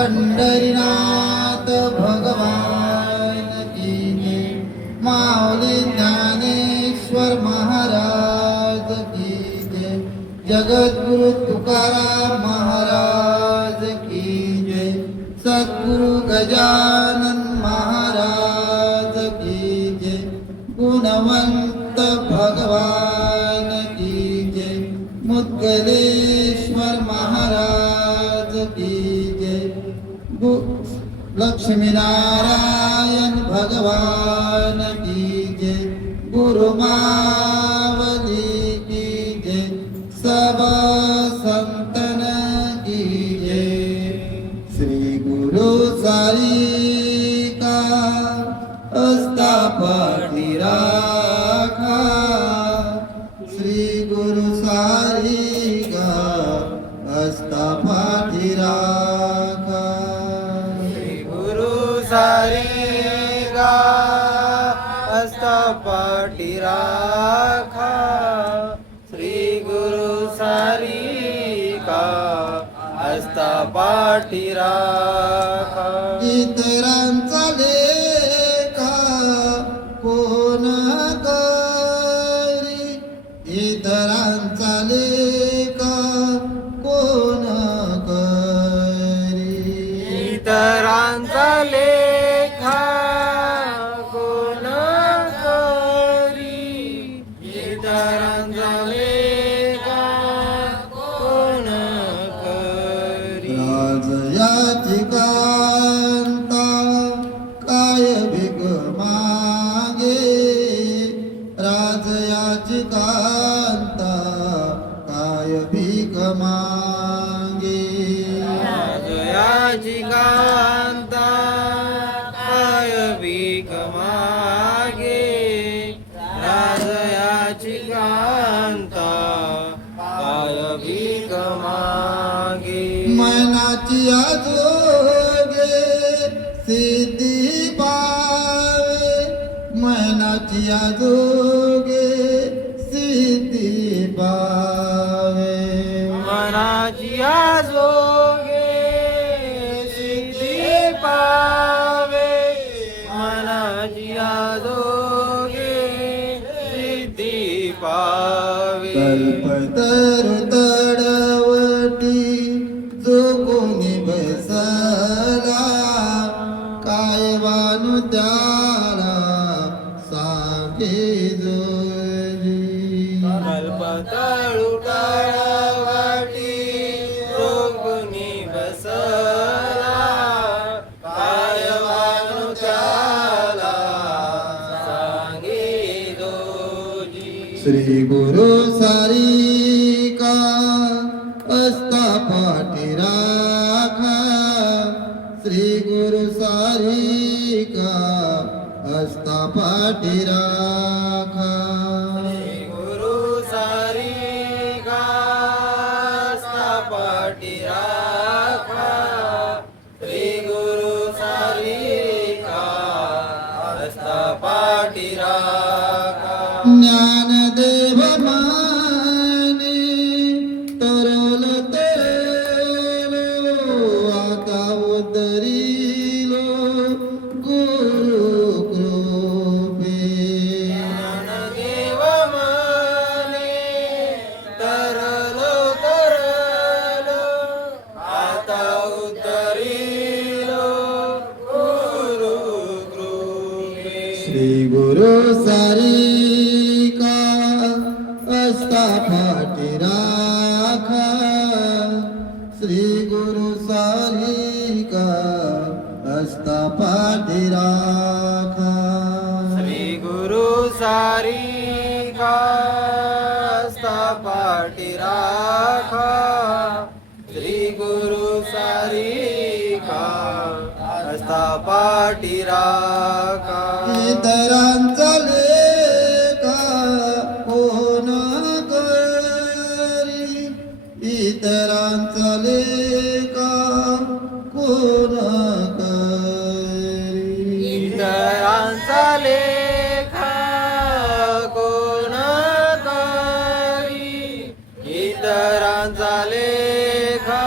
पंढरीनाथ भगवान की जय, माऊली ज्ञानेश्वर महाराज की जय, जगद्गुरु तुकाराम महाराज की जय, सद्गुरु गजानन महाराज की जय, गुणवंत भगवान की जय, मुद्गलेश्वर महाराज की जय, लक्ष्मीनारायण भगवान की जय, गुरु मावली की जय, सब संतन की जय। श्री गुरु सारिका अस्ता पाठी राखा, श्री गुरु सारिका अस्ता पाठी राखा, श्री गुरु सारिका अस्ता पाठी राखा, श्री गुरु सारिका अस्ता पाठी राखा। इतरांचा लेखा कोण करी, इतरांचा लेखा कोण करी, इतरांचा लेखा कोण करी, इतरांचा लेखा कोण करी। राज याची कांता काय भीक मागे, राज याची कांता काय भीक मागे, राजयाची कांता काय भीक मागे, राजयाची कांता काय भीक मागे। मनाची आजोगे सिद्धी पावे, मनाची आजोगे सिद्धी पावे, मनाची आजोगे सिद्धी पावे, मनाची आजोगे सिद्धी पावे। कल्पतरु तडवटी जो कोणी बसला, काय वानू त्याला साखे जोरी, कल्पतरु तळवटी रोगुनी बसला, काय वानू त्याला सांगे दोजी। श्री गुरु सारिका अस्ता पाठी राखा, श्री गुरु सारिका अस्ता पाठी राखा, श्री गुरु सारिका अस्ता पाठी राखा, श्री गुरु सारिका अस्ता पाठी राखा। ज्ञानदेव माने तरल तरलो, आता उतरिलो गुरु कृपे, ज्ञानदेव माने तरलो तरलो, आता उतरिलो गुरु कृपे। श्री गुरु सारिका अस्ता पाठी राखा, श्री गुरु सारिका अस्ता पाठी राखा, श्री गुरु सारिका अस्ता पाठी राखा, श्री गुरु सारिका अस्ता पाठी राखा। इतरांचा लेखा कोण करी, इतरांचा लेखा कोण करी, इतरांचा लेखा कोण करी, इतरांचा लेखा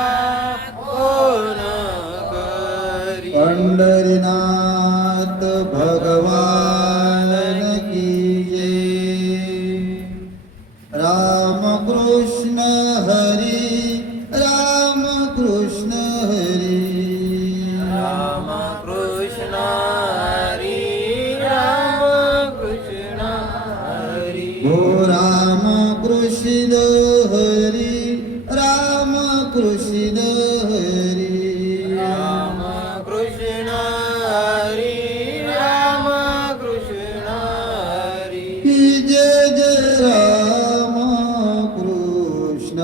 कोण करी। कृष्ण हरी राम कृष्ण हरी राम कृष्ण हरी राम कृष्ण हरी ओ राम कृष्ण हरी राम कृष्ण हरी राम कृष्ण हरी राम कृष्ण हरी जय जय राम कृष्ण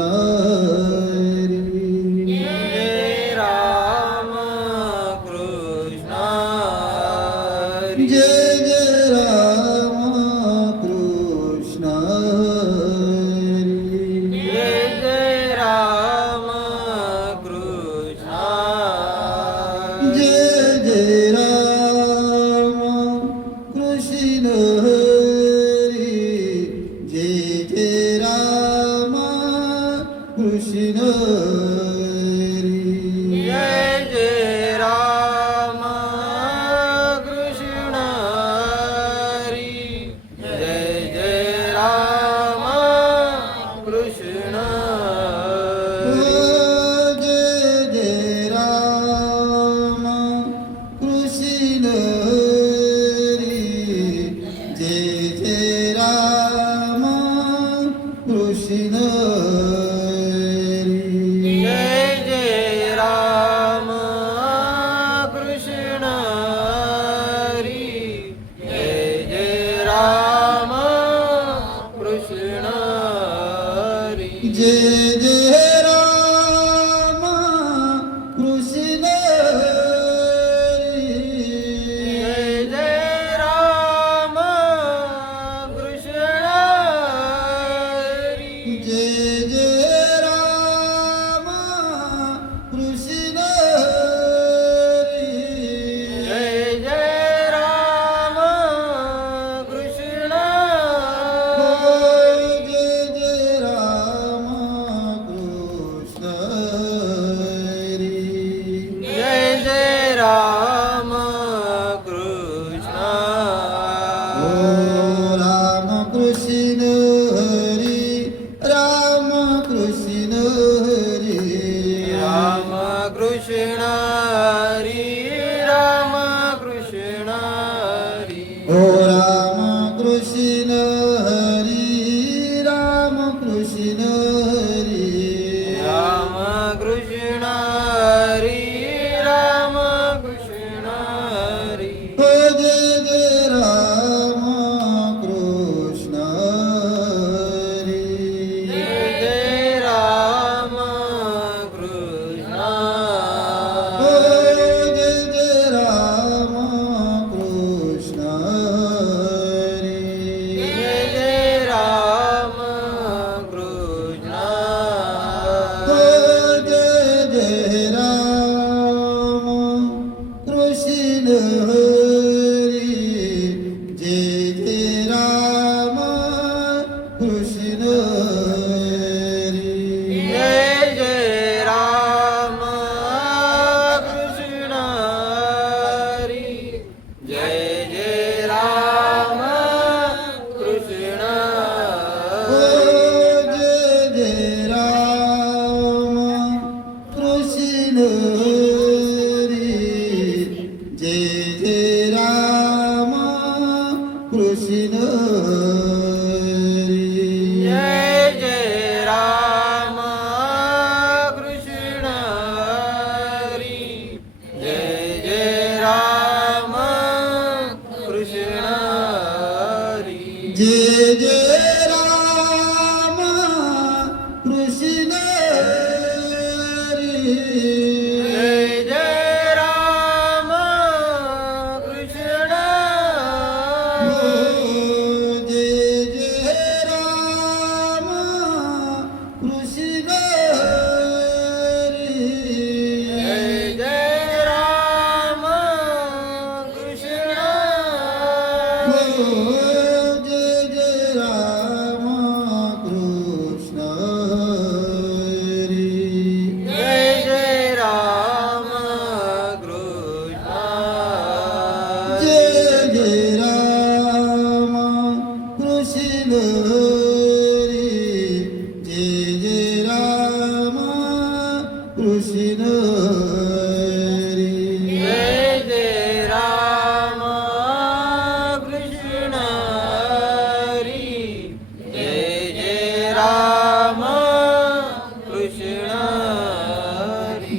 हरी जय राम कृष्ण हरी जय जय राम कृष्ण हरी जय जय राम कृष्ण हरी जय जय राम कृष्ण हरी जय जय राम कृष्ण हरी जय जय राम कृष्ण हरी जय जय राम कृष्ण हरी जय जय राम कृष्ण हरी जय जय राम कृष्ण हरी जय जय राम कृष्ण हरी जय जय राम कृष्ण हरी जय जय राम कृष्ण जय हरी जय राम कृष्ण हरी जय जय राम कृष्ण हरी जय जय राम कृष्ण जय हरी जय राम कृष्ण हरी जय जय राम कृष्ण ओ राम कृष्ण हरी राम कृष्ण हरी राम कृष्ण हरी राम कृष्ण हरी ओ राम कृष्ण हरी राम कृष्ण हरी राम कृष्ण हरी राम कृष्ण हरी ओ जय जय राम कृष्ण हरी जय जय राम कृष्ण ओ हरी जय जय राम कृष्ण हरी जय जय राम कृष्ण ओ हरी जय जय राम कृष्ण हरी जय जय राम कृष्ण हरी जय जय राम कृष्ण हरी जय जय राम कृष्ण ओ हरी जय जय राम कृष्ण हरी जय जय राम कृष्ण हरी जय जय राम कृष्ण हरी जय जय राम कृष्ण हरी जय जय राम कृष्ण हरी जय जय राम कृष्ण जय जय राम कृष्ण हरी जय जय राम कृष्ण जय जय राम कृष्ण हरी जय जय राम कृष्ण जय जय राम कृष्ण हरी जय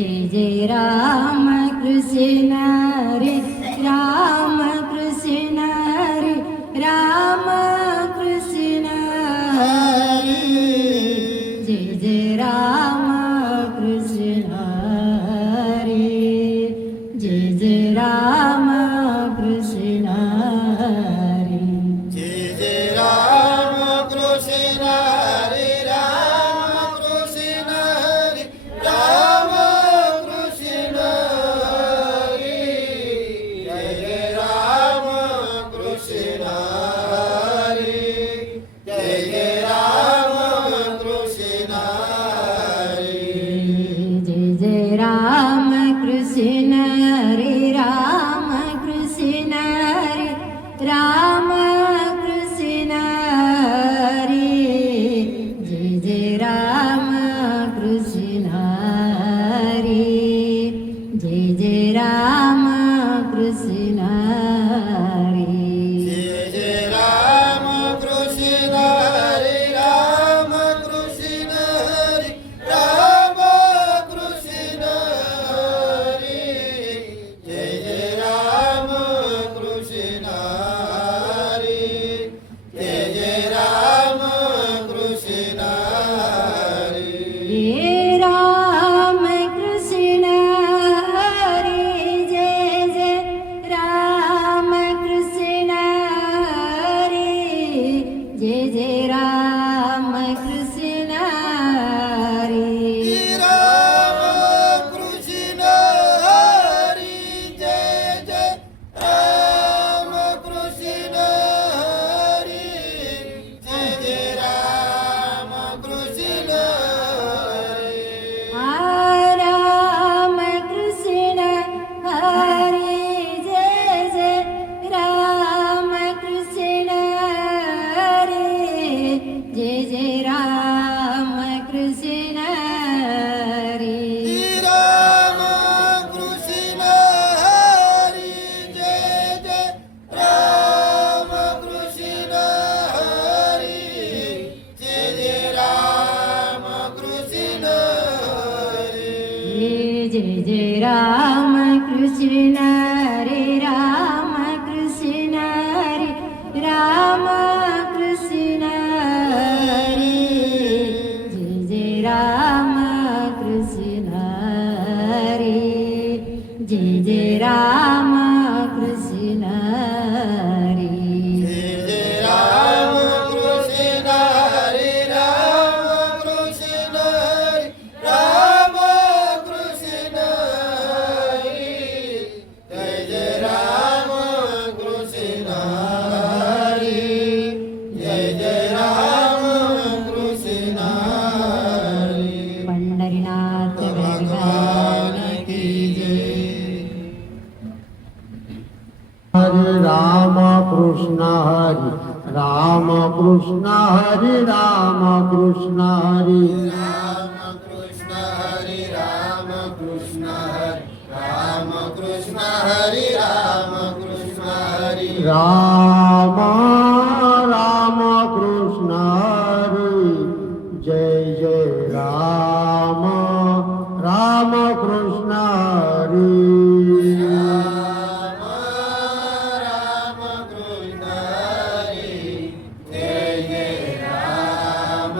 जय जय राम कृष्ण हरे राम कृष्ण हरे राम कृष्ण हरे जय जय राम कृष्ण हरे जय जय राम कृष्ण हरे जय जय राम कृष्ण हरे राम कृष्ण हरे राम कृष्ण हरे जय जय राम कृष्ण हरे जय जय राम कृष्ण हरे जय जय राम कृष्ण हरे राम कृष्ण हरे राम कृष्ण हरे जय जय राम कृष्ण हरे जय जय राम कृष्ण हरे जय जय राम कृष्ण हरे राम कृष्ण हरे राम कृष्ण हरे जय जय राम कृष्ण हरे जय जय राम कृष्ण हरे हे राम कृष्ण हरे जय जय राम कृष्ण हरे जय जय राम कृष्ण हरे राम कृष्ण हरे जय जय राम कृष्ण हरे जय जय राम कृष्ण हरे राम कृष्ण हरे जय जय राम कृष्ण हरे जय जय राम कृष्ण हरे राम कृष्ण हरे जय जय राम कृष्ण हरे जय जय राम कृष्ण हरे जय जय राम कृष्ण हरे राम कृष्ण हरे राम कृष्ण हरे जय जय राम कृष्ण हरे जय जय राम कृष्ण हरे जय जय राम कृष्ण हरे राम कृष्ण हरे राम कृष्ण हरे जय जय राम कृष्ण हरे जय जय राम कृष्ण हरे पंढरीनाथ भगवान की जय हरे राम कृष्ण हरे राम कृष्ण हरे राम कृष्ण हरे राम कृष्ण हरे राम कृष्ण हरे राम कृष्ण हरे राम कृष्ण हरे राम राम कृष्ण हरे जय जय राम राम कृष्ण हरे राम राम कृष्ण हरे जय जय राम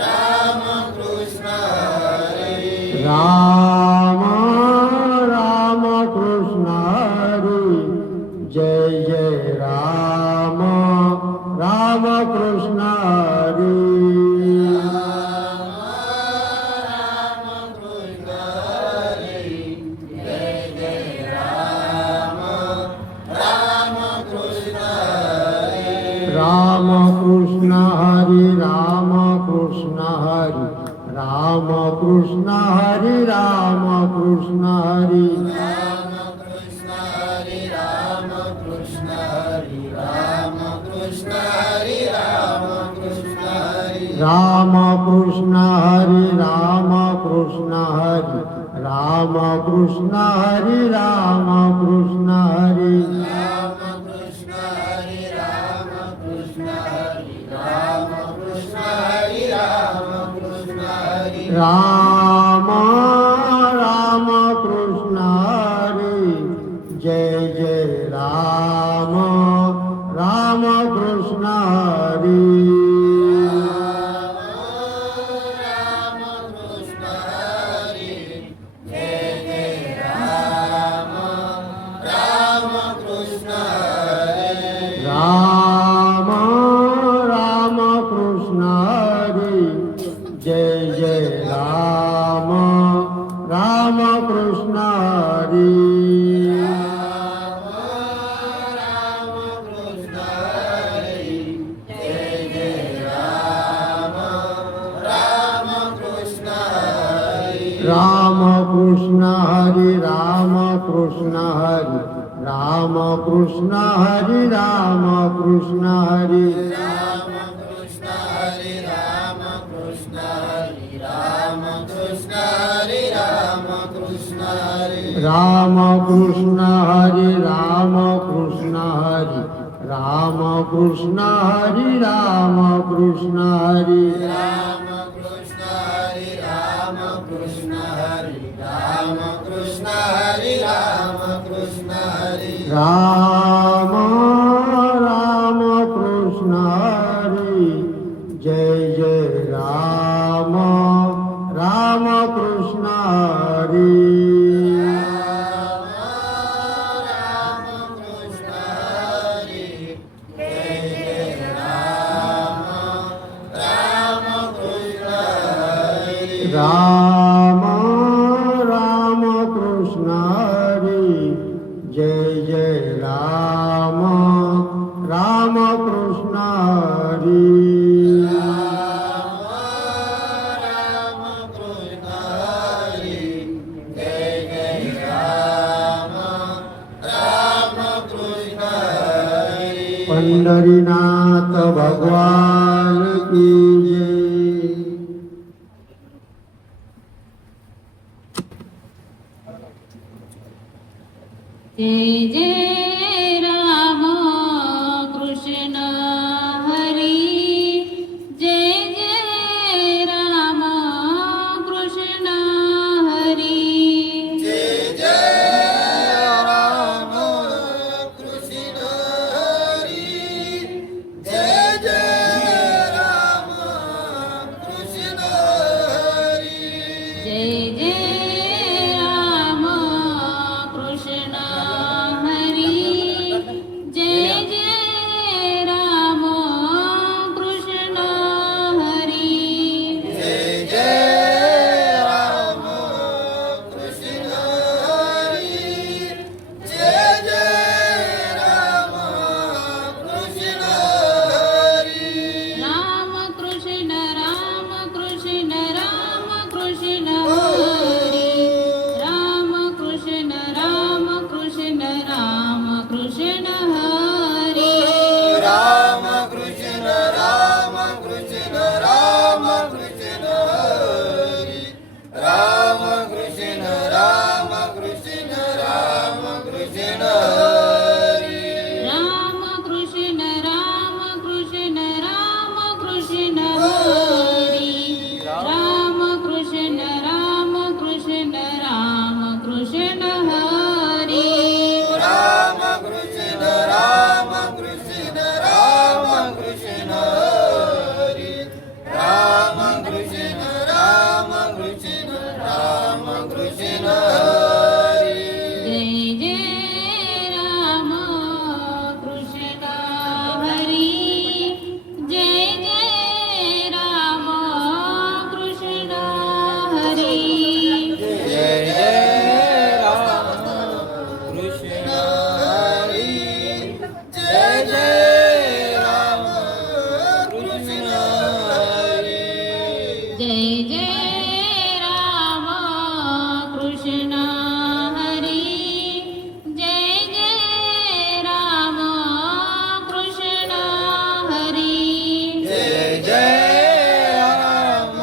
राम कृष्ण हरे राम राम कृष्ण हरे जय जय राम राम कृष्ण हरे राम कृष्ण हरे राम कृष्ण हरे राम कृष्ण हरे राम कृष्ण हरे राम कृष्ण हरे राम कृष्ण हरे राम कृष्ण हरे राम कृष्ण हरे राम कृष्ण हरे राम कृष्ण हरे राम कृष्ण हरे राम कृष्ण हरे राम कृष्ण हरे राम कृष्ण हरे राम कृष्ण हरे राम कृष्ण हरे राम राम राम कृष्ण हरी राम कृष्ण हरी राम कृष्ण हरी राम कृष्ण हरी राम कृष्ण हरी राम कृष्ण हरी राम कृष्ण हरी राम कृष्ण हरी राम कृष्ण हरी राम राम कृष्ण हरी जय जय राम राम कृष्ण हरी राम राम कृष्ण हरी जय जय राम राम कृष्ण हरी पंढरीनाथ भगवान की जय जय जय राम कृष्ण हरी जय जय राम कृष्ण हरी जय जय राम कृष्ण हरी जय जय राम कृष्ण हरी राम कृष्ण हरी राम कृष्ण हरी राम कृष्ण हरी राम कृष्ण हरी जय जय राम कृष्ण हरी जय जय राम कृष्ण हरी जय जय राम कृष्ण हरी जय जय राम कृष्ण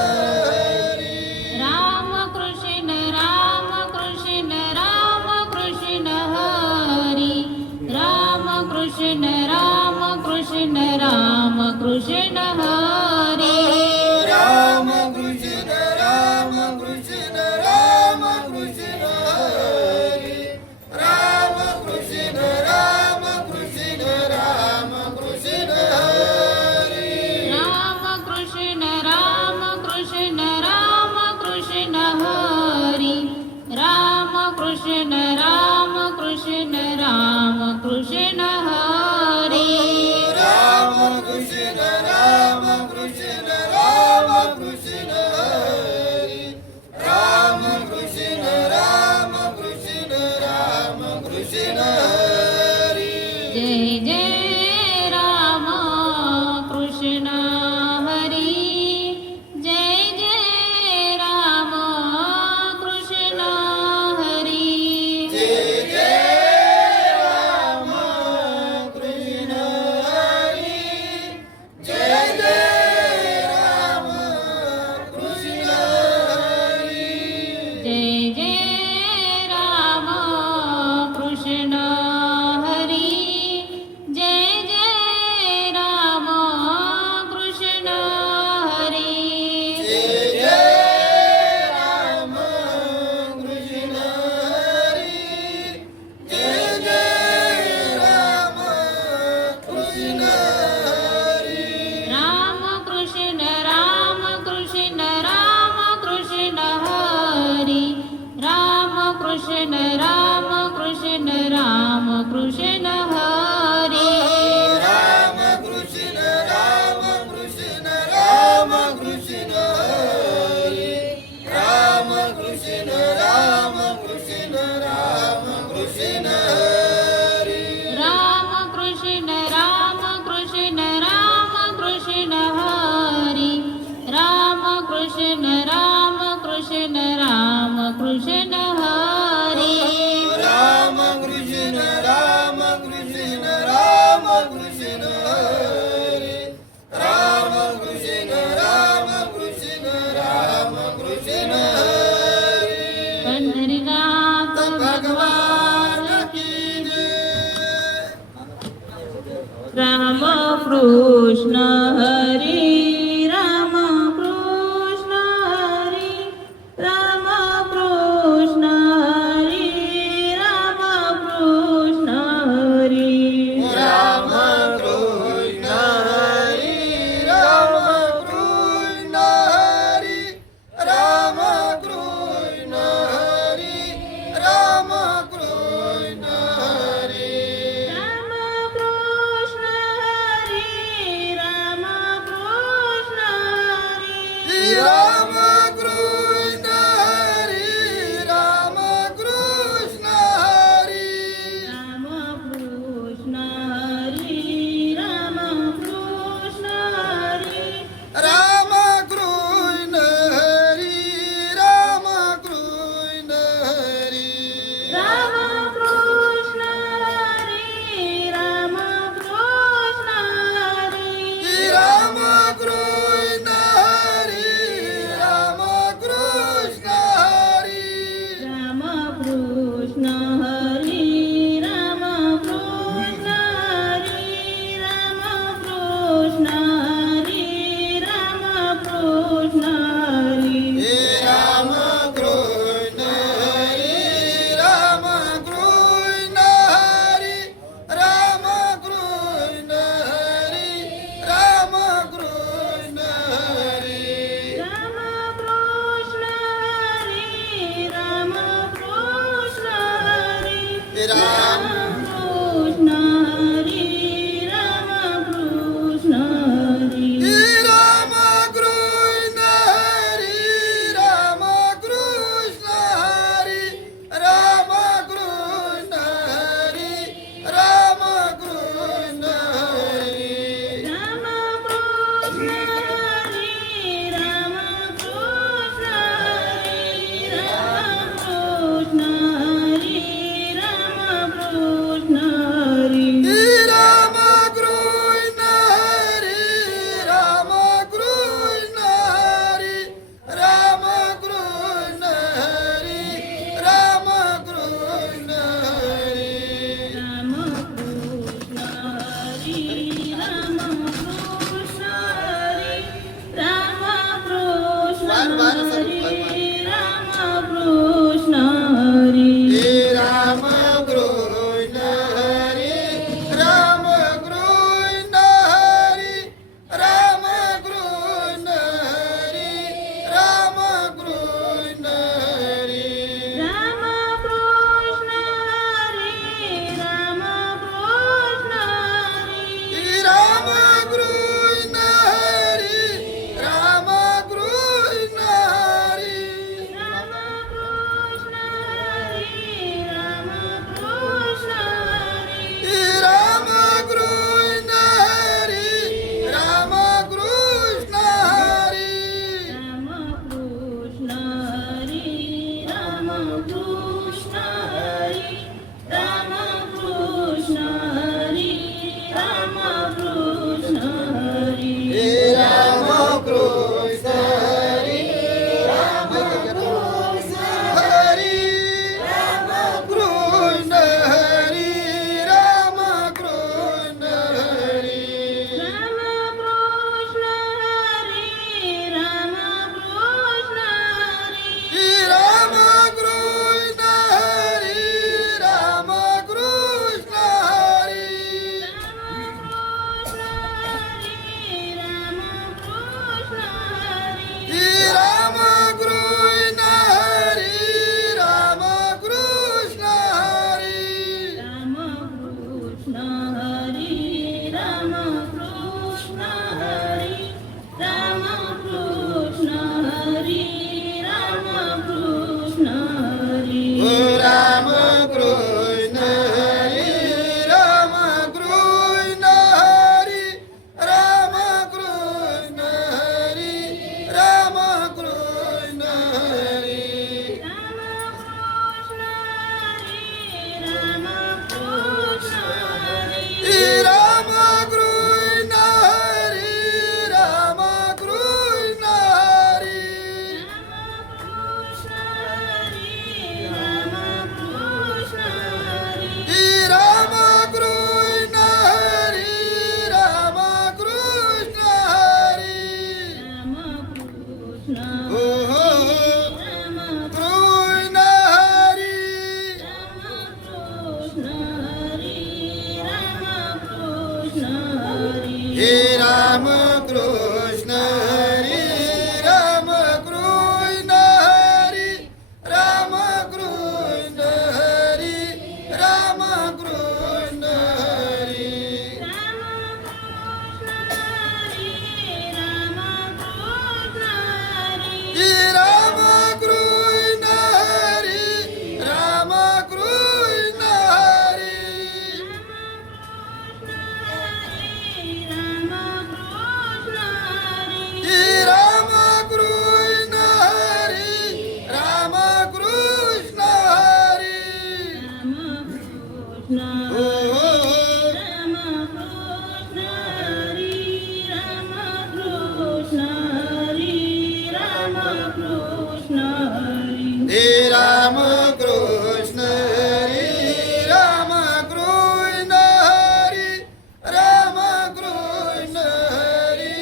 हरी राम कृष्ण हरी राम कृष्ण हरी राम कृष्ण हरी राम कृष्ण राम कृष्ण हरी राम कृष्ण हरी राम कृष्ण हरी राम कृष्ण हरी राम कृष्ण हरी राम कृष्ण हरी राम कृष्ण हरी राम कृष्ण हरी राम कृष्ण हरी राम राम कृष्ण हरी राम कृष्ण हरी राम कृष्ण हरी राम कृष्ण हरी राम कृष्ण हरी राम कृष्ण हरी राम कृष्ण हरी राम कृष्ण हरी ओ हे राम कृष्ण हरी राम कृष्ण हरी राम कृष्ण हरी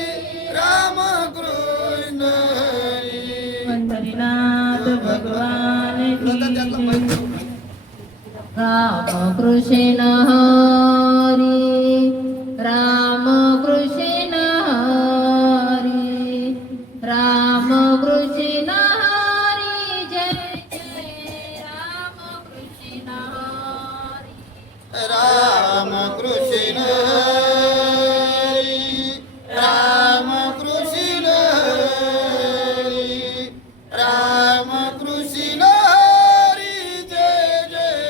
राम कृष्ण हरी पंढरीनाथ भगवान की राम कृष्ण हरी राम कृष्ण हरी राम कृष्ण हरी जय जय राम कृष्ण हरी राम कृष्ण हरी राम कृष्ण हरी राम कृष्ण हरी जय जय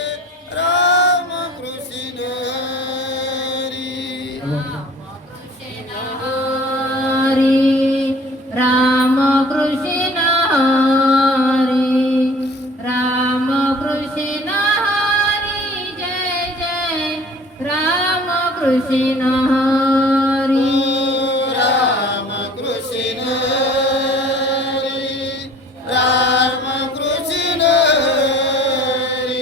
राम कृष्ण हरी राम कृष्ण हरी राम कृष्ण हरी जय जय राम कृष्ण हरी राम कृष्ण हरी राम कृष्ण हरी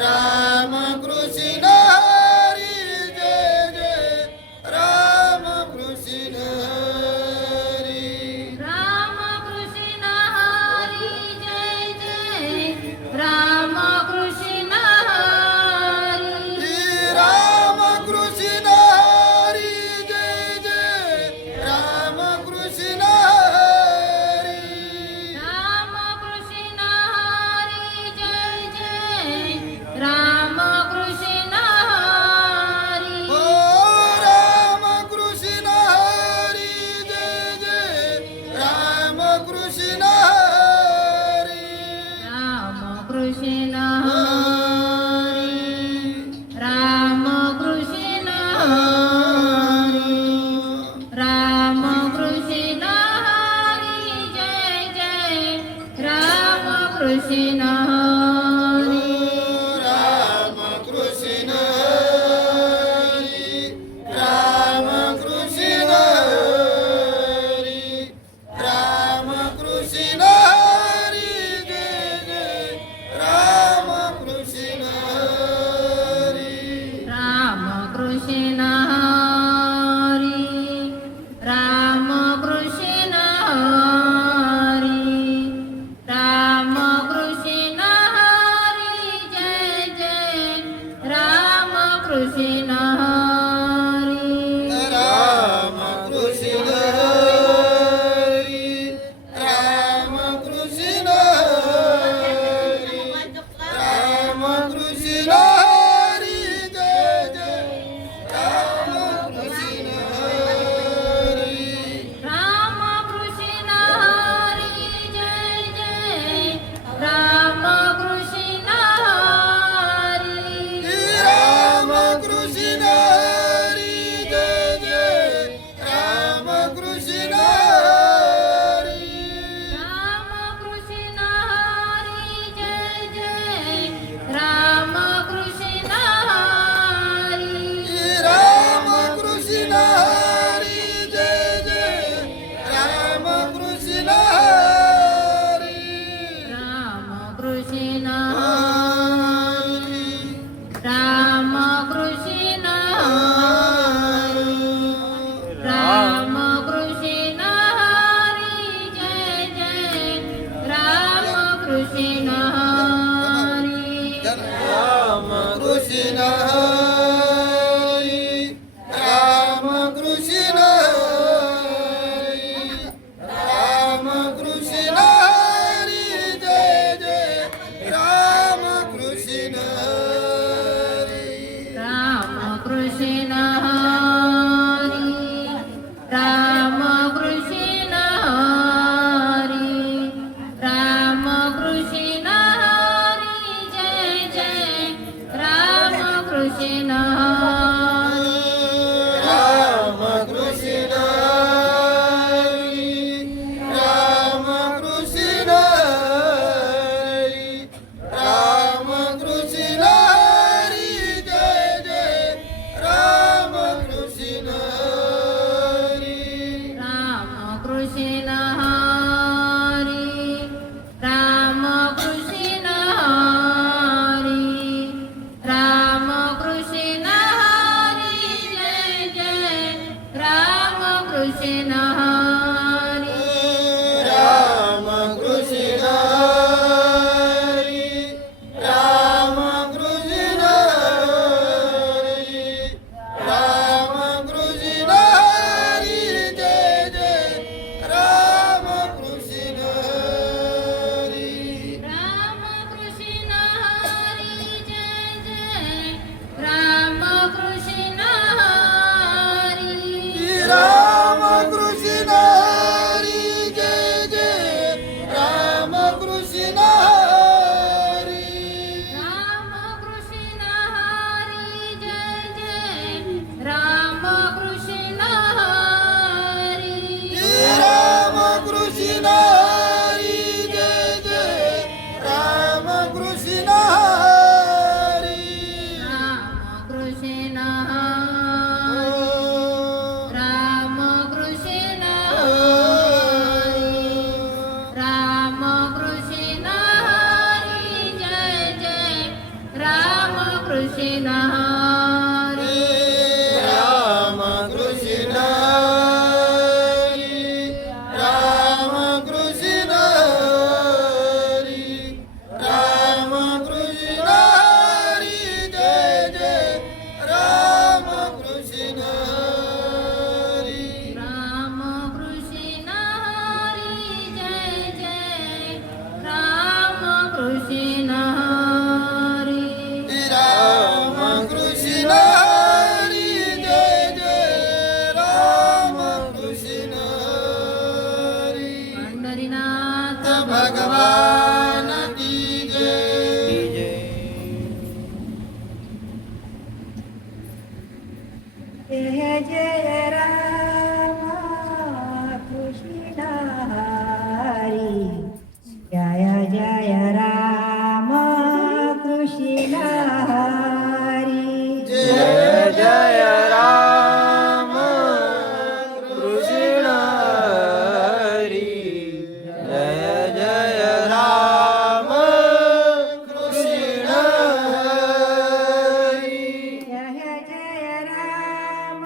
राम कृष्ण हरी जय जय राम कृष्ण हरी राम कृष्ण हरी जय जय राम कृष्ण हरी राम कृष्ण हरी जय जय राम कृष्ण हरी राम कृष्ण हरी जय जय राम कृष्ण हरी ओ राम कृष्ण हरी जय जय राम कृष्ण हरी राम कृष्ण हरी राम कृष्ण हरी राम कृष्ण हरी जय जय राम कृष्ण हरी राम कृष्ण हरी राम कृष्ण हरी राम कृष्ण हरी जय जय राम कृष्ण हरी राम कृष्ण हरी राम कृष्ण हरी राम कृष्ण हरी जय जय राम कृष्ण हरी राम कृष्ण हरी राम कृष्ण हरी राम कृष्ण हरी जय जय राम कृष्ण हरी राम कृष्ण हरी राम कृष्ण हरी जय जय राम कृष्ण हरी राम कृष्ण हरी राम कृष्ण हरी राम कृष्ण हरी जय जय राम कृष्ण हरी राम कृष्ण हरी राम कृष्ण हरी राम कृष्ण हरी जय जय राम कृष्ण हरी राम कृष्ण हरी राम कृष्ण हरी राम कृष्ण हरी जय जय राम कृष्ण हरी राम कृष्ण हरी जय जय राम कृष्ण हरी राम कृष्ण हरी जय जय राम कृष्ण हरी राम कृष्ण हरी जय जय राम कृष्ण हरी राम कृष्ण हरी जय जय राम कृष्ण हरी राम कृष्ण हरी राम कृष्ण हरी राम कृष्ण हरी जय जय राम कृष्ण हरी राम कृष्ण हरी राम कृष्ण हरी राम कृष्ण हरी जय जय राम कृष्ण हरी राम कृष्ण हरी जय जय राम कृष्ण हरी राम कृष्ण हरी जय जय राम कृष्ण हरी पंढरीनाथ भगवान की जय जय जय राम कृष्ण हरी जय जय राम कृष्ण हरी जय जय राम कृष्ण हरी जय जय राम कृष्ण हरी जय जय राम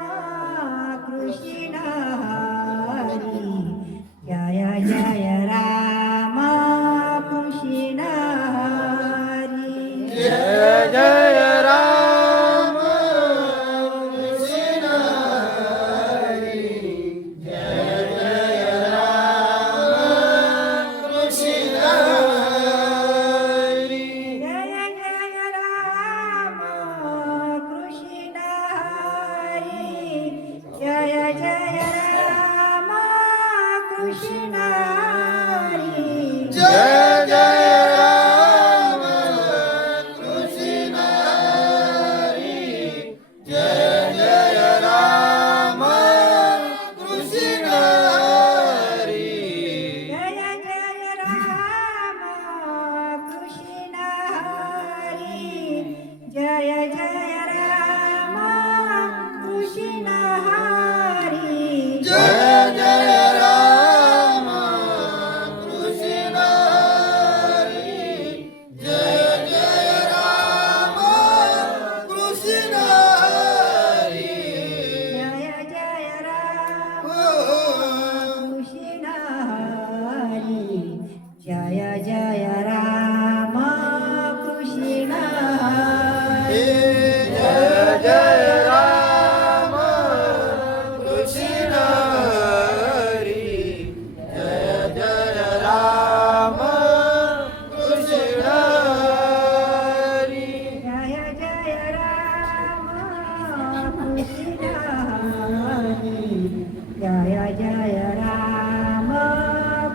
जय जय राम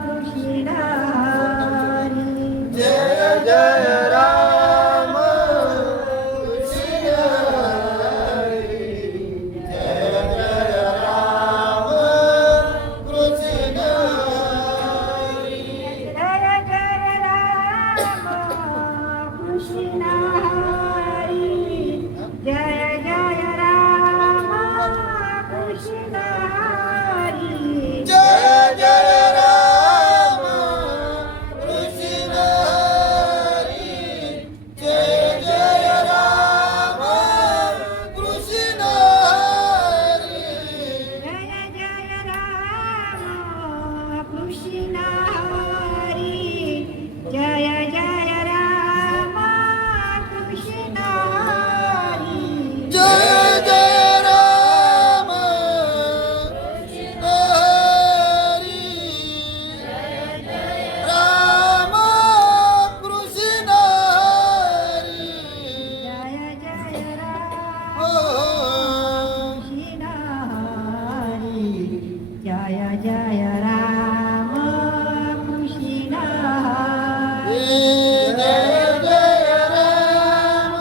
कृष्ण हरी जय जय राम कृष्ण हरी जय जय राम कृष्ण हरी जय जय राम कृष्ण हरी जय जय राम कृष्ण हरी जय जय राम कृष्ण हरी जय जय राम कृष्ण हरी जय जय राम कृष्ण हरी जय जय राम कृष्ण हरी जय जय राम कृष्ण हरी राम कृष्ण हरी जय जय राम हो कृष्ण हरी जय जय राम कृष्ण हरी जय जय राम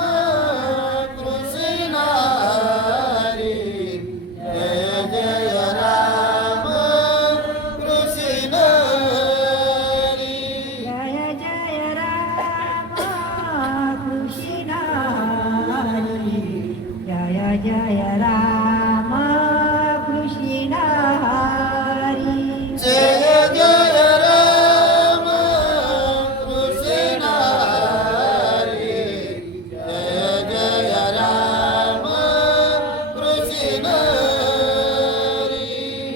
कृष्ण हरी जय जय राम कृष्ण हरी जय जय राम कृष्ण हरी जय जय राम कृष्ण हरी जय जय राम कृष्ण हरी जय जय राम कृष्ण हरी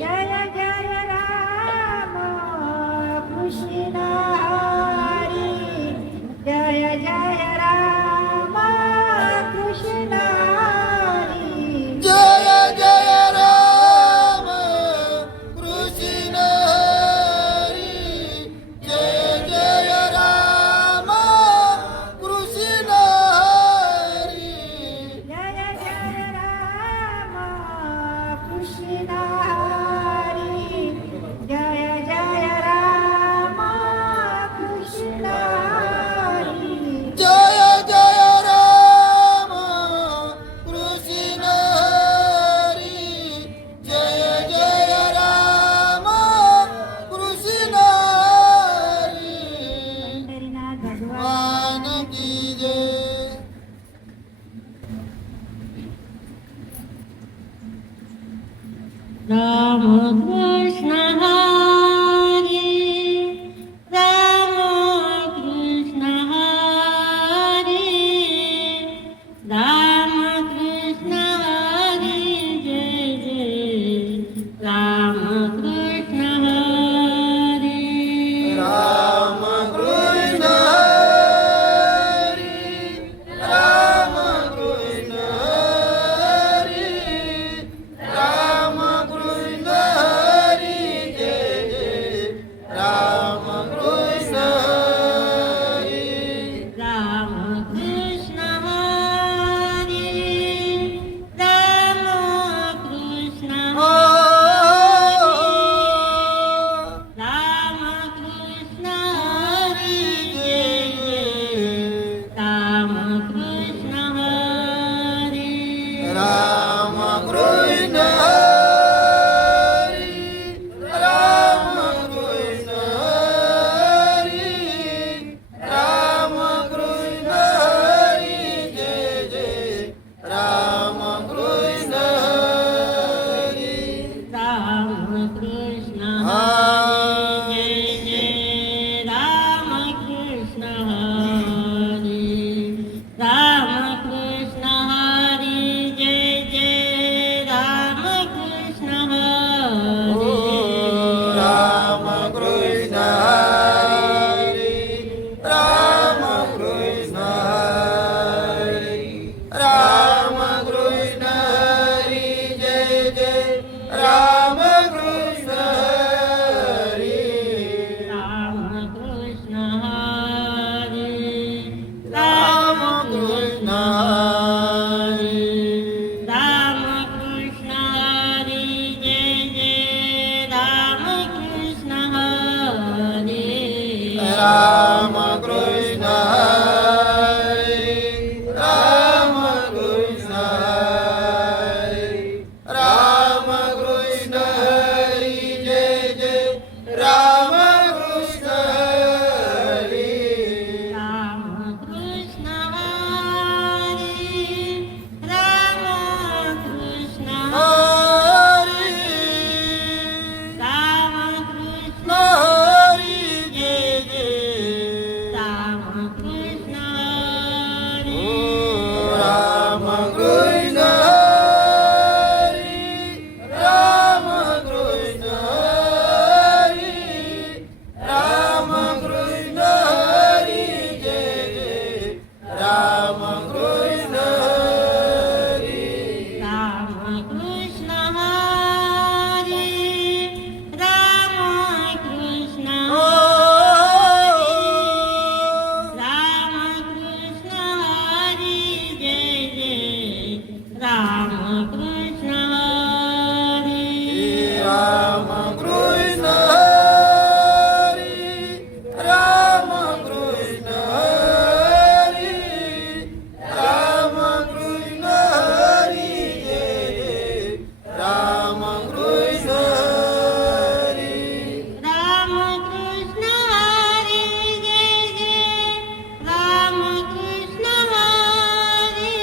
जय जय राम कृष्ण हरी जय जय राम कृष्ण हरी जय जय राम कृष्ण हरी जय जय राम कृष्ण हरी जय जय राम कृष्ण हरी जय जय राम कृष्ण हरी जय जय राम कृष्ण हरी जय जय राम कृष्ण हरी पंढरीनाथ भगवान भगवान की जय राम कृष्ण हरी राम कृष्ण हरी राम कृष्ण हरी जय जय राम कृष्ण हरी राम कृष्ण हरी राम कृष्ण हरी राम कृष्ण हरी जय राम कृष्ण हरी राम कृष्ण हरी राम कृष्ण हरी जय जय राम कृष्ण हरी राम कृष्ण हरी राम कृष्ण हरी राम कृष्ण हरी जय जय राम कृष्ण हरी राम कृष्ण हरी राम कृष्ण हरी राम कृष्ण हरी जय जय राम कृष्ण हरी राम कृष्ण हरी राम कृष्ण राम कृष्ण हरी जय जय राम कृष्ण हरी राम कृष्ण हरी राम कृष्ण हरी राम कृष्ण हरी जय जय राम कृष्ण हरी राम कृष्ण हरी जय जय राम कृष्ण हरी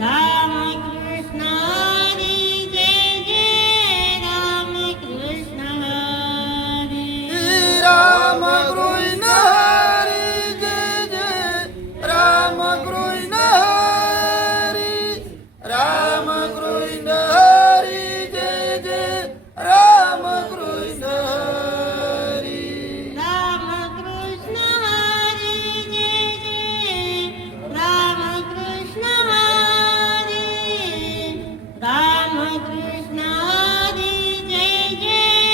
राम कृष्ण हरी जय जय राम कृष्ण हरी राम कृष्ण हरी जय जय राम कृष्ण हरी राम कृष्ण हरी जय जय राम कृष्ण हरी राम कृष्ण हरी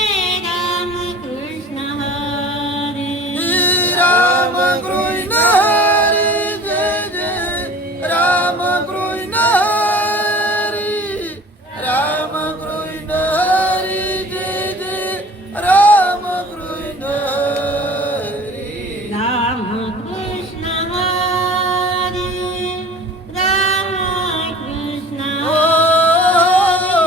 जय जय राम कृष्ण हरी राम कृष्ण हरी जय जय राम कृष्ण हरी राम कृष्ण हरी जय जय राम कृष्ण हरी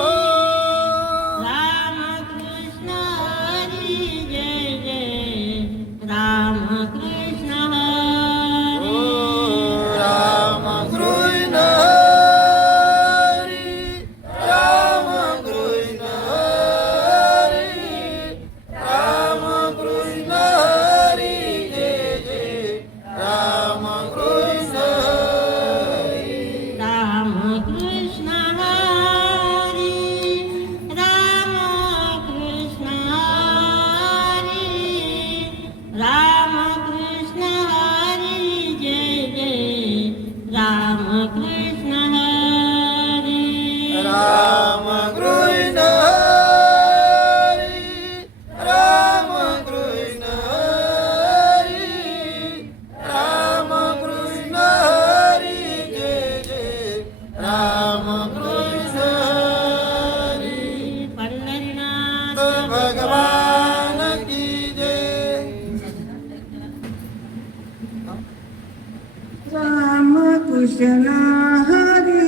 राम कृष्ण हरी जय जय राम कृष्ण हरी राम कृष्ण हरी राम कृष्ण राम कृष्ण हरी जय जय राम कृष्ण हरी राम कृष्ण हरी राम कृष्ण हरी राम कृष्ण हरी जय जय राम कृष्ण हरी राम कृष्ण हरी राम कृष्ण हरी राम कृष्ण हरी जय जय राम कृष्ण हरी राम कृष्ण हरी राम कृष्ण हरी राम कृष्ण हरी जय जय राम कृष्ण हरी पंढरीनाथ भगवान की जय राम कृष्ण हरी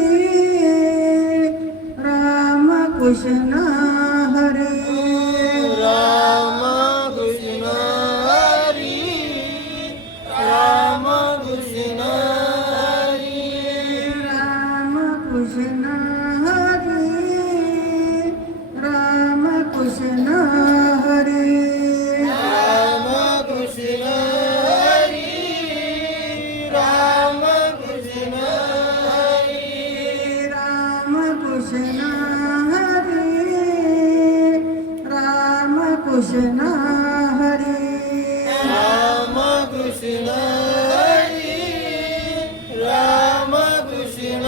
राम कृष्ण हरी राम कृष्ण हरी राम कृष्ण हरी राम कृष्ण हरी राम कृष्ण हरी राम कृष्ण हरी राम कृष्ण हरी राम कृष्ण हरी राम कृष्ण हरी राम कृष्ण हरी राम कृष्ण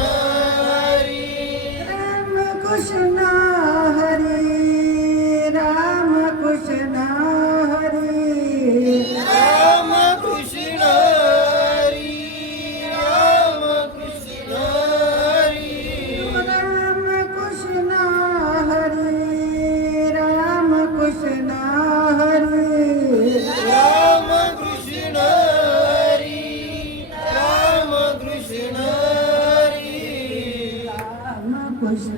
हरी राम कृष्ण हरी राम कृष्ण हरी राम कृष्ण हरी राम कृष्ण हरी राम कृष्ण हरी राम कृष्ण हरी राम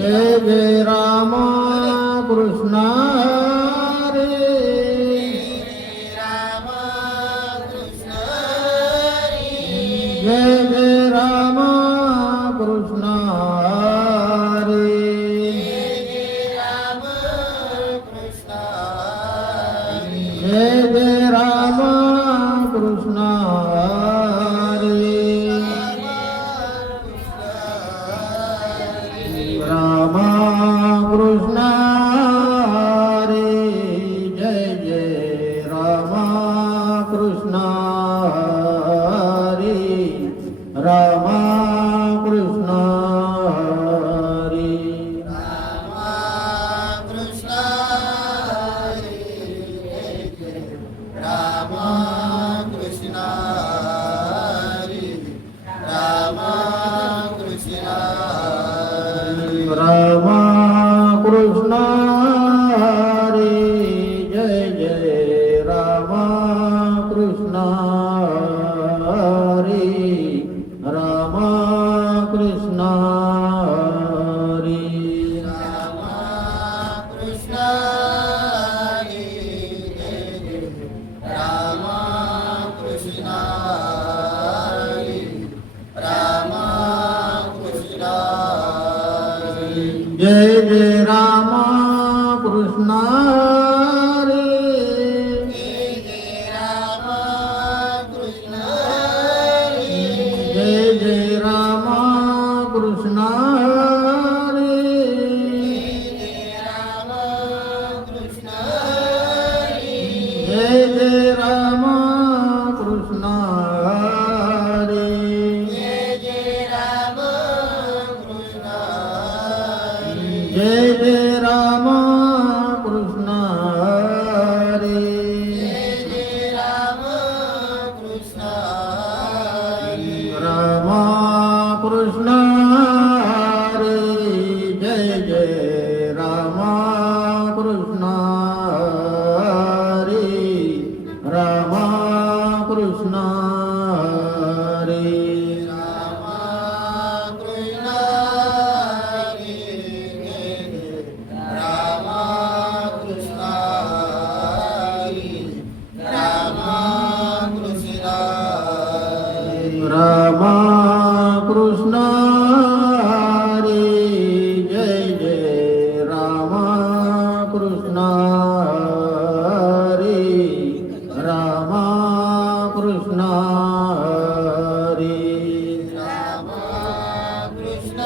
जय जय राम कृष्ण हरी राम कृष्ण हरी जय जय राम कृष्ण हरी राम कृष्ण हरी जय जय राम कृष्ण हरी राम कृष्ण हरी जय जय राम कृष्ण हरी राम कृष्ण हरी कृष्ण राम कृष्ण हरी राम कृष्ण राम कृष्ण हरी जय जय राम कृष्ण हरी राम कृष्ण हरी कृष्ण राम कृष्ण राम कृष्ण जय जय राम कृष्ण हरी राम कृष्ण जय जय राम कृष्ण हरी राम कृष्ण जय जय राम कृष्ण हरी राम कृष्ण जय जय राम कृष्ण हरी राम कृष्ण राम कृष्ण हरी जय जय राम कृष्ण हरी राम कृष्ण हरी राम कृष्ण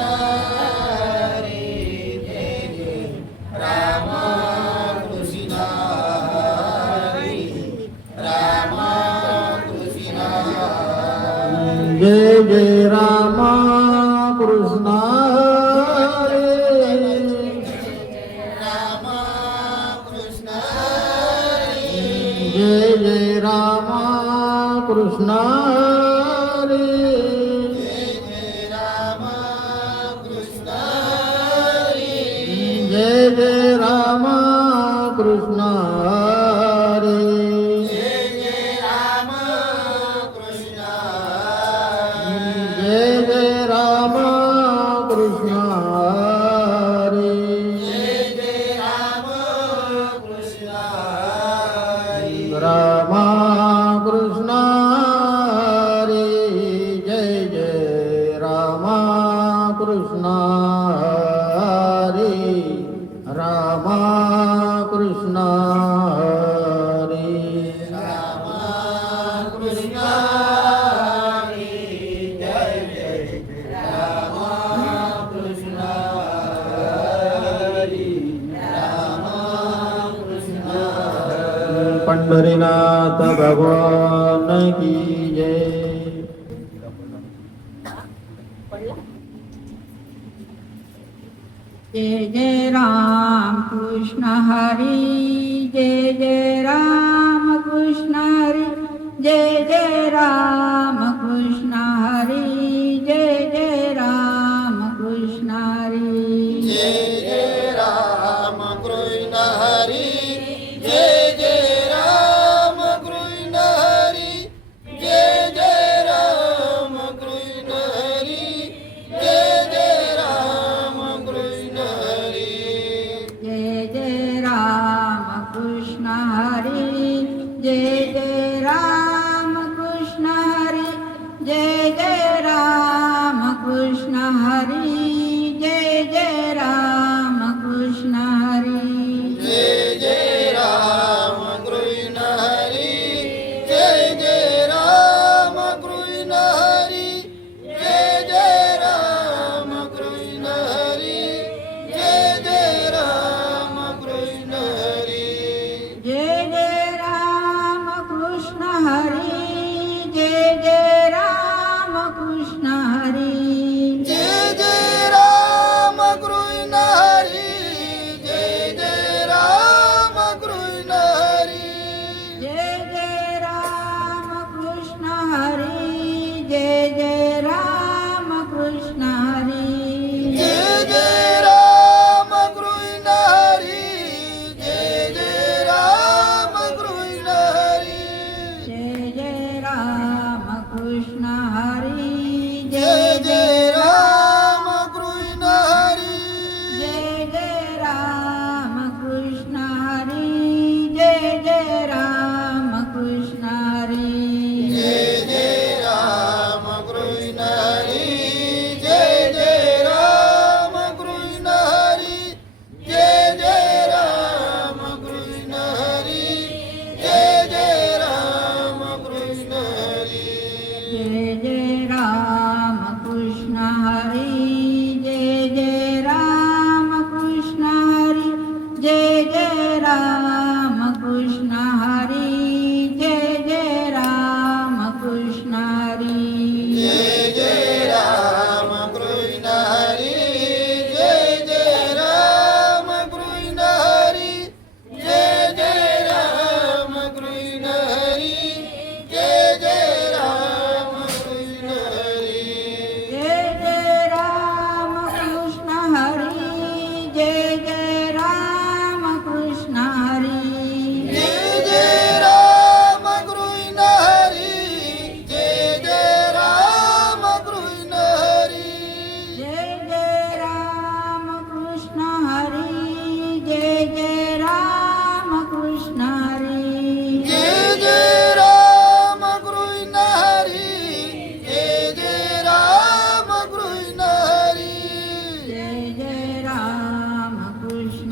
हरी जय जय राम कृष्ण हरी राम कृष्ण हरी जय जय राम कृष्ण हरी जय जय राम कृष्ण हरी जय जय राम कृष्ण हरी जय जय राम कृष्ण हरी राम कृष्ण हरी जय जय राम कृष्ण हरी राम कृष्ण हरी पंढरीनाथ भगवान की जय जय जय राम कृष्ण हरी जय जय राम कृष्ण हरी जय जय राम कृष्ण हरी जय जय राम कृष्ण हरी जय जय राम कृष्ण हरी जय जय राम कृष्ण हरी जय जय राम कृष्ण हरी जय जय राम कृष्ण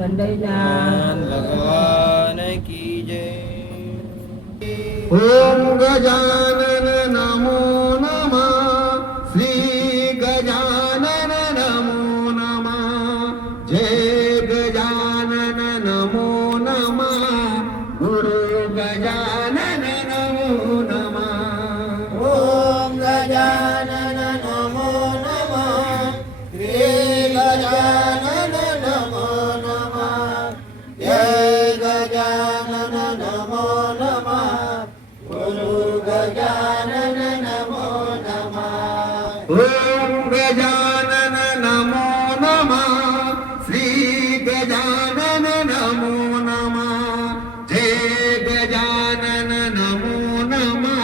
पंढरीनाथ भगवान की जय. ओम गजानन नमो नमः. श्री गजानन नमो नमः. जय गजानन नमो नमः. गुरु गजानन नमो नमः. ओम गजानन नमो नमः. श्री गजानन नमो नमः. जय गजानन नमो नमः. गुरु गजानन नमो नमः. ओम गजानन नमो नमः. श्री गजानन नमो नमः. जय गजानन नमो नमः.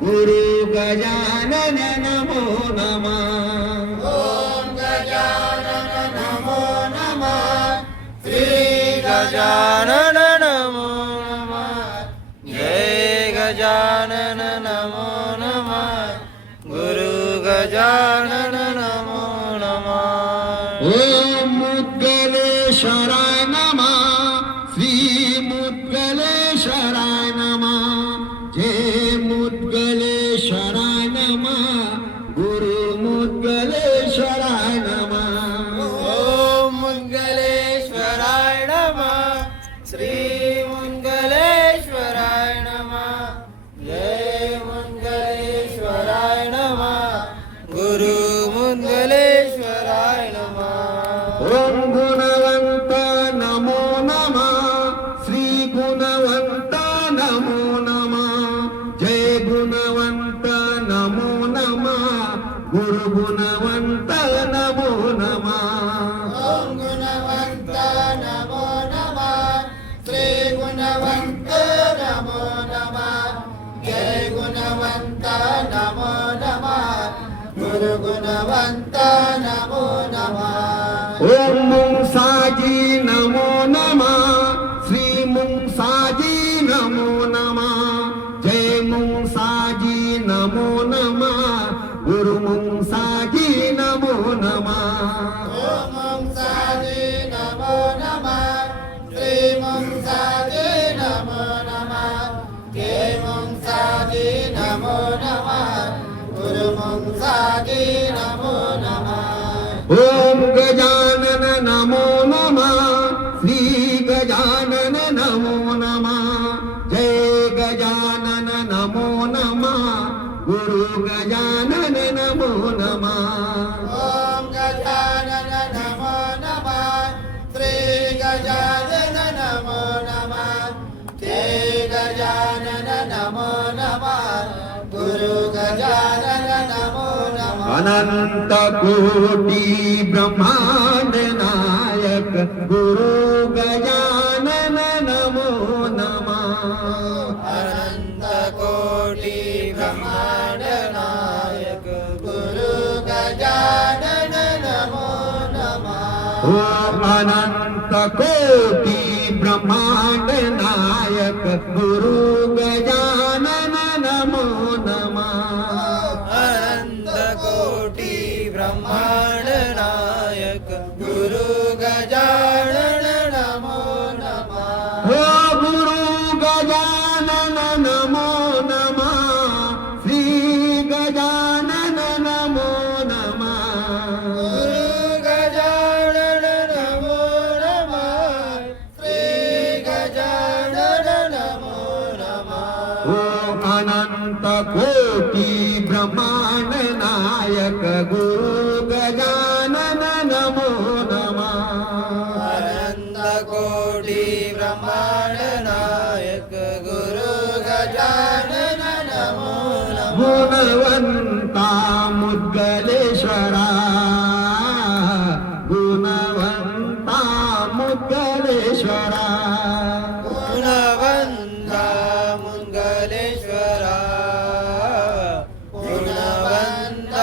गुरु गजानन नमो नमः. ओम गजानन नमो नमः. श्री गजानन नमो नमः. जय गजानन नमो नमः. गुरु गजानन नमो नमः. ओम मुद्गलेश्वराय नमः. श्री मुद्गलेश्वराय नमः. जय मुद्गलेश्वराय नमः. गुरु मुद्गलेश्वराय नमः. ओम मंगलेश्वराय नमः. श्री मंगलेश्वराय नमः. जय मंगलेश्वराय नमः. गुरु मंगलेश्वराय नमः. ओम गुणवंत नमो नमः. श्री गुणवंत नमो नमः. जय गुणवंत नमो नमः. गुरु गुणवंत नमो नमः. ओम गुणवंत नमो नमः. श्री गुणवंत नमो नमः. जय गुणवंत नमो नमः. गुरु गुणवंत नमो नमः. ओम मुंसाजी नमो नमः. श्री मुंसाजी नमो नमः. जय मुंसाजी नमो नमः. गुरु मुंसाजी नमो नमः. ओम मंसाजी नमो नमः. श्री मंसाजी नमो नमः. जय मंसाजी नमो नमः. गुरु मंसाजी नमो नमः. ओम गजानन नमो नमः. श्री गजानन नमो नमः. जय गजानन नमो नमः. गुरु गजानन नमो नमः. ओम गजानन नमो नमः. श्री गजानन नमो नमः. जय गजानन नमो नमः. गुरु गजानन नमो नमः. अनंत कोटि ब्रह्मांड नायक गुरु गजानन नमो नमः. अनंत कोटि ब्रह्मांड नायक गुरु गजानन नमो नमः. ओम अनंत कोटि ब्रह्मांड नायक गुरु गजानन नमो नमः. अनंत कोटि ब्रह्मांड नायक गुरु गजानन नमो नमः. हो गुरु गजानन नमो नमः. श्री गजानन नमो नमः. गुरु गजानन नमो नमः. श्री गजानन नमो नमः. ओम अनंत कोटि ब्रह्मांड नायक गुरु गजानन नमो नमः. अनंत कोटि ब्रह्मांड नायक गुरु गजानन नमो नमः. गुणवंता मुद्गलेश्वरा. गुणवंता मुद्गलेश्वरा. गुणवंता मंगलेश्वरा. गुणवंता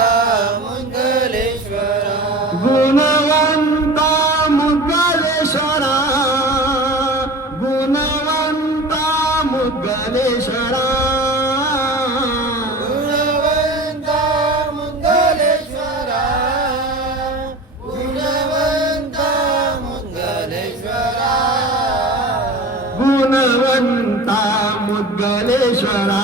मंगलेश्वरा. गुणवंता मुद्गलेश्वरा. गुणवंता मुद्गलेश्वरा. गुणवंता मंगलेश्वरा. गुणवंता मंगलेश्वरा. मुद्गलेश्वरा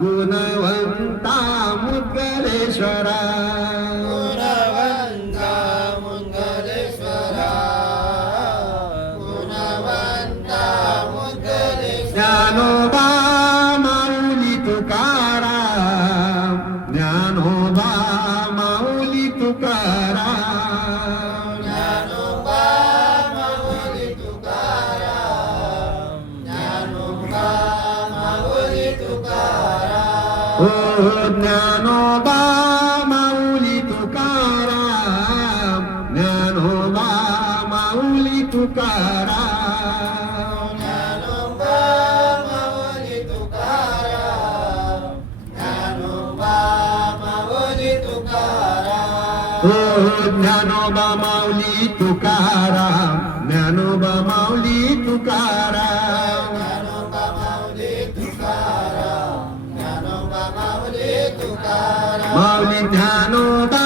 गुणवंता मुद्गलेश्वरा गुणवंता मुद्गलेश्वरा गुणवंता मुद्गलेश्वरा ज्ञानोबा माऊली तुकाराम ज्ञानोबा माऊली तुकाराम ज्ञानोबा माऊली तुकाराम ज्ञानोबा माऊली तुकाराम ओ ज्ञानोबा माऊली तुकाराम ज्ञानोबा माऊली तुकाराम ज्ञानोबा माऊली तुकाराम ज्ञानोबा माऊली तुकाराम ओ ज्ञानोबा माऊली तुकाराम ज्ञानोबा माऊली तुकाराम ज्ञानोबा माऊली तुकाराम ज्ञानोबा माऊली तुकाराम माऊली ज्ञानोबा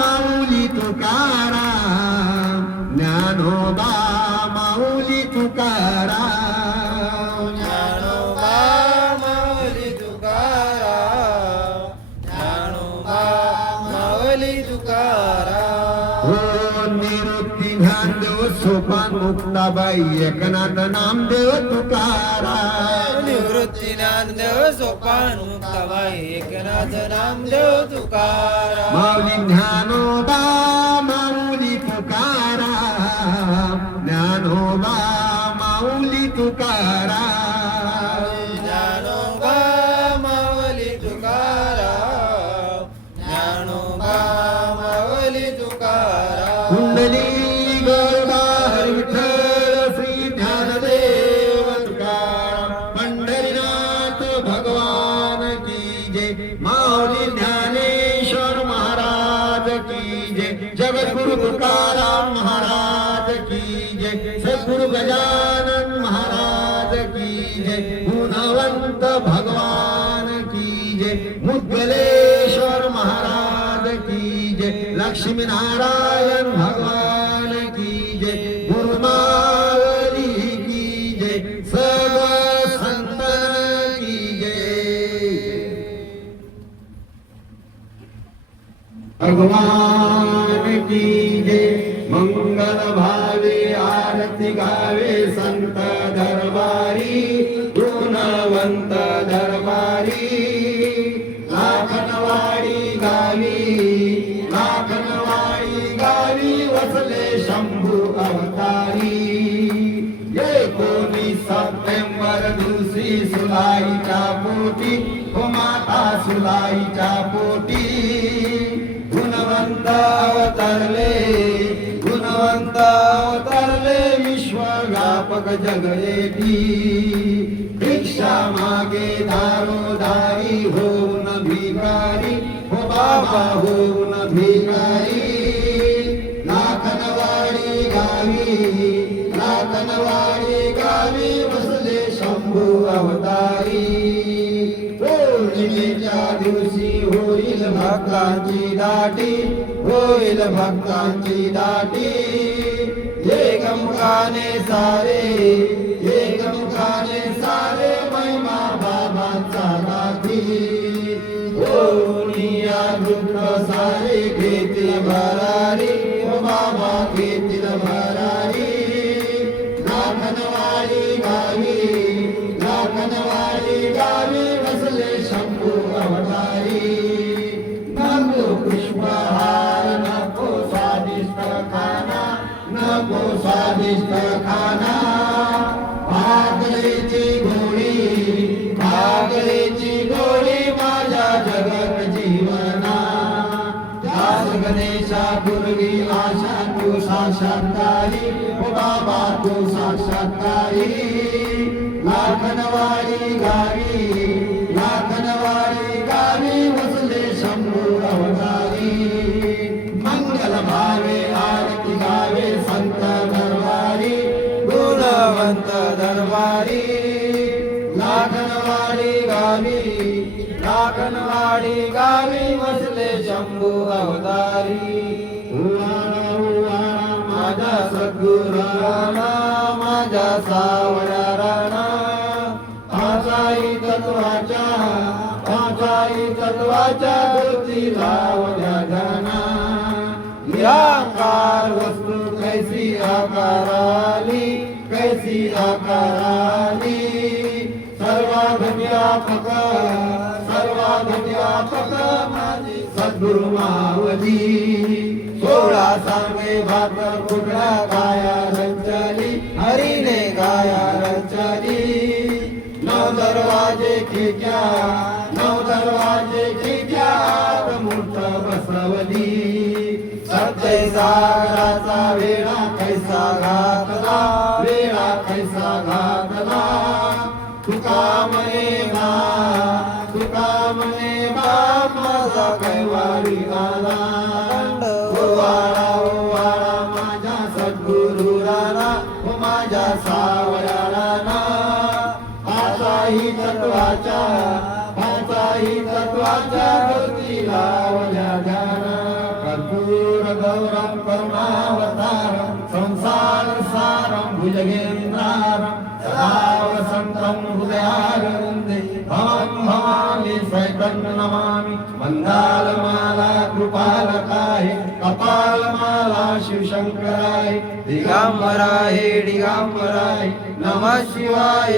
माऊली तुकाराम ज्ञानोबा माऊली तुकाराम ज्ञानोबा माऊली तुकाराम ज्ञानोबा माऊली तुकाराम हो निवृत्ती ज्ञानदेव सोपान मुक्ताबाई एकनाथ नामदेव तुकाराम निवृत्ती ज्ञानदेव सोपान मुक्ताबाई एकनाथ नामदेव तुकाराम माऊली ज्ञानोबा माऊली तुकाराम ज्ञानोबा माऊली तुकाराम ज्ञानोबा माऊली तुकाराम ज्ञानोबा माऊली तुकाराम कुंडली गरबा विठ्ठल श्री ज्ञानदेव तुकाराम पंढरीनाथ भगवान की जय माऊली ज्ञानेश्वर महाराज की जय जगद्गुरु तुकाराम महाराज की जय सद्गुरु गजानन महाराज की जय गुणवंत भगवान की जय मुद्गलेश्वर महाराज की जय लक्ष्मी नारायण भगवान की जय गुरुमावली की जय सर्व संतन की जय भगवान की जय मंगल भावे आरती गावे संत दरबारी गुणवंत दरबारी लाखनवाडी गावी वसले शंभू अवतारी 19 सप्टेंबर दिवशी सुलाईच्या पोटी हो माता सुलाईच्या पोटी गुणवंत अवतरले विश्व व्यापक जगयेती भिक्षा मागे दारोदारी होऊन भिकारी हो बाबा होऊन भिकारी लाखनवाडी गावी बसले शंभू अवतारी पौर्णिमेच्या दिवशी होईल भक्तांची दाटी एकमुखाने सारे महिमा बाबांचा गाठी ओनिया दुःख सारे घेते भरारी ओ बाबा घेतील भरारी लाखनवाडी गावी बसले शंभू अवतारी नको पुष्पहार नको स्वादिष्ट खाना भाकरीची गोळी माझ्या जगत जीवना दास गणेशा पूर्वी आशा तू साक्षात्कारी ओ बाबा तू साक्षात्कारी लाखनवाडी गावी वसले शंभू अवतारी मंगल भावे आरती गावे संत दरबारी गुणवंत दरबारी लाखनवाडी गावी वसले शंभू अवतारी माझा सद्गुरू राणा माझा सावळा राणा तत्वाच्या ज्योती लावल्या ध्याना निराकार वस्तू कैसी आकाराली कैसी आकाराली सर्वाव्यापक माझी सद्गुरु मावली 16 सांगे भाकर कुठला गाया रंचली हरीने गाया रंचली 9 दरवाजे खिडक्या 9 दरवाजे खिडक्या मूर्त बसवली सत्य सागराचा वेळा कैसा घातला वेळा कैसा घातला तुका म्हणे माझा कैवारी आला ओवाळा माझ्या सद्गुरु राणा ओ माझ्या सावळ्या राणा पाचाही तत्वाच्या ज्योती लावल्या ध्याना कर्पूर गौरम करुणावतारम संसार सारम भुजगेंद्रारम सदा वसंतं हृदयारविंदे भवं भवामि सैतं नमामि मन्दालमाला कृपालकाय कपालमाला शिवशंकराय दिगंबराय दिगंबराय नमः शिवाय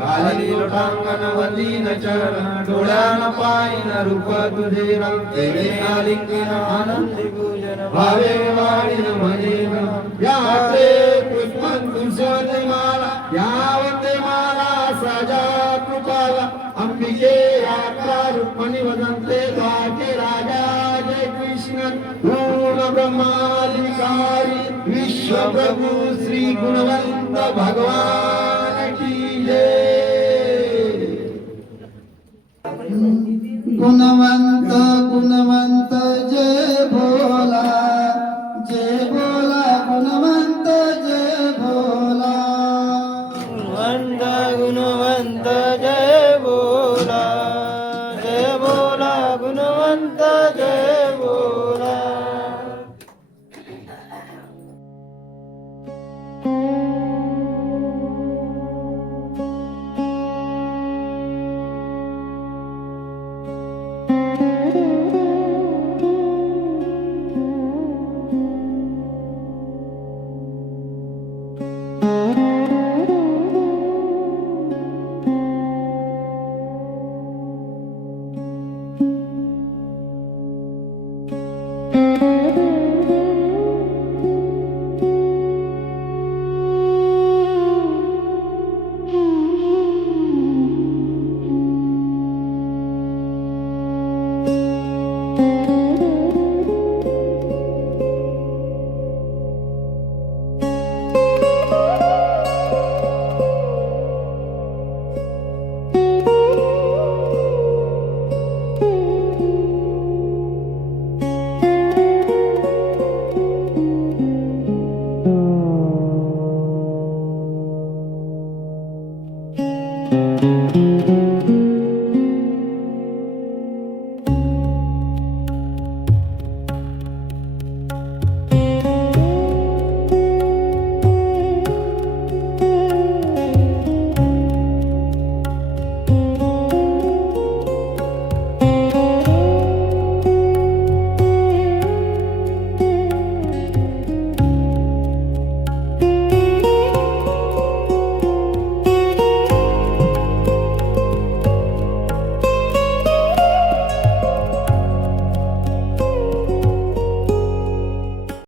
काली लोटांगण वदीन चरण डोळ्यान पायन रूप तुझे रंगे आलिंगन आनंदी पूजन भावे वाढीन म्हणेन याते पुष्पं तुझे माला यावते माला सजा कृपाला अंबिके आकार रूपणी वदंते द्वारके राजा जय कृष्ण पूर्ण ब्रह्माधिकारी विश्व प्रभु श्री गुणवंत भगवान की जय गुणवंत